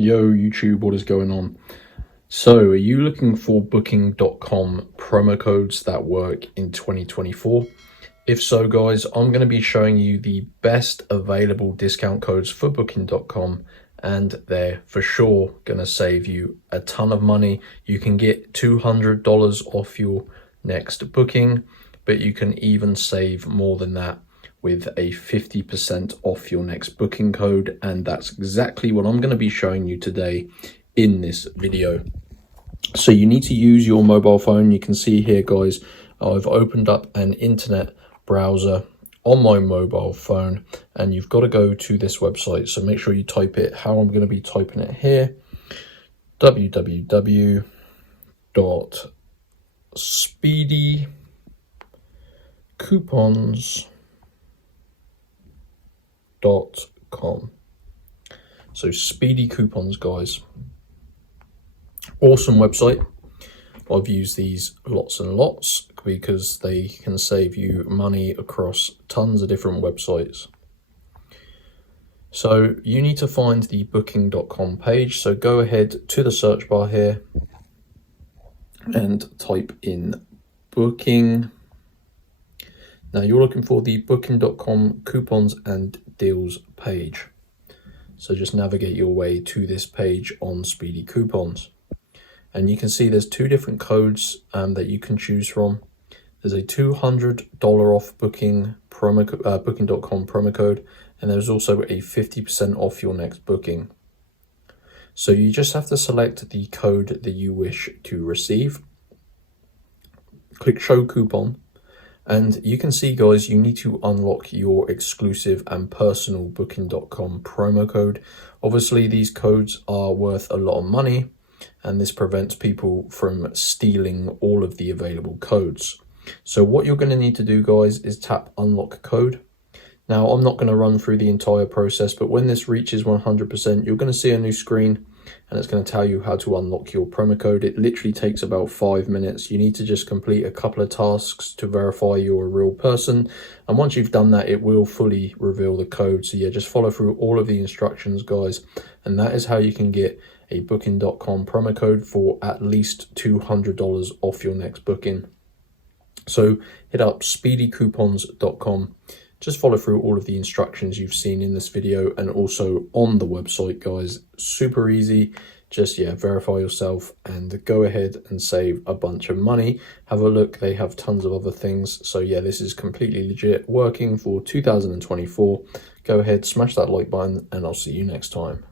Yo YouTube, what is going on? So are you looking for booking.com promo codes that work in 2024? If so guys, I'm going to be showing you the best available discount codes for booking.com, and they're for sure going to save you a ton of money. You can get $200 off your next booking, but you can even save more than that with a 50% off your next booking code, and that's exactly what I'm going to be showing you today in this video. So you need to use your mobile phone. You can see here guys, I've opened up an internet browser on my mobile phone, and you've got to go to this website. So make sure you type it how I'm going to be typing it here: www.speedycoupons.com. So Speedy Coupons, guys, awesome website. I've used these lots and lots because they can save you money across tons of different websites. So you need to find the booking.com page. So go ahead to the search bar here and type in booking. Now you're looking for the booking.com coupons and deals page. So just navigate your way to this page on Speedy Coupons. And you can see there's two different codes that you can choose from. There's a $200 off booking booking.com promo code, and there's also a 50% off your next booking. So you just have to select the code that you wish to receive. Click show coupon. And you can see guys, you need to unlock your exclusive and personal booking.com promo code. Obviously these codes are worth a lot of money, and this prevents people from stealing all of the available codes. So what you're going to need to do guys is tap unlock code. Now I'm not going to run through the entire process, but when this reaches 100%, you're going to see a new screen, and it's going to tell you how to unlock your promo code. It literally takes about 5 minutes. You need to just complete a couple of tasks to verify you're a real person, and once you've done that, it will fully reveal the code. So yeah, just follow through all of the instructions guys, and that is how you can get a booking.com promo code for at least $200 off your next booking. So hit up speedycoupons.com. Just follow through all of the instructions you've seen in this video and also on the website guys. Super easy. Just verify yourself and go ahead and save a bunch of money. Have a look, they have tons of other things. So yeah, this is completely legit, working for 2024. Go ahead, smash that like button, and I'll see you next time.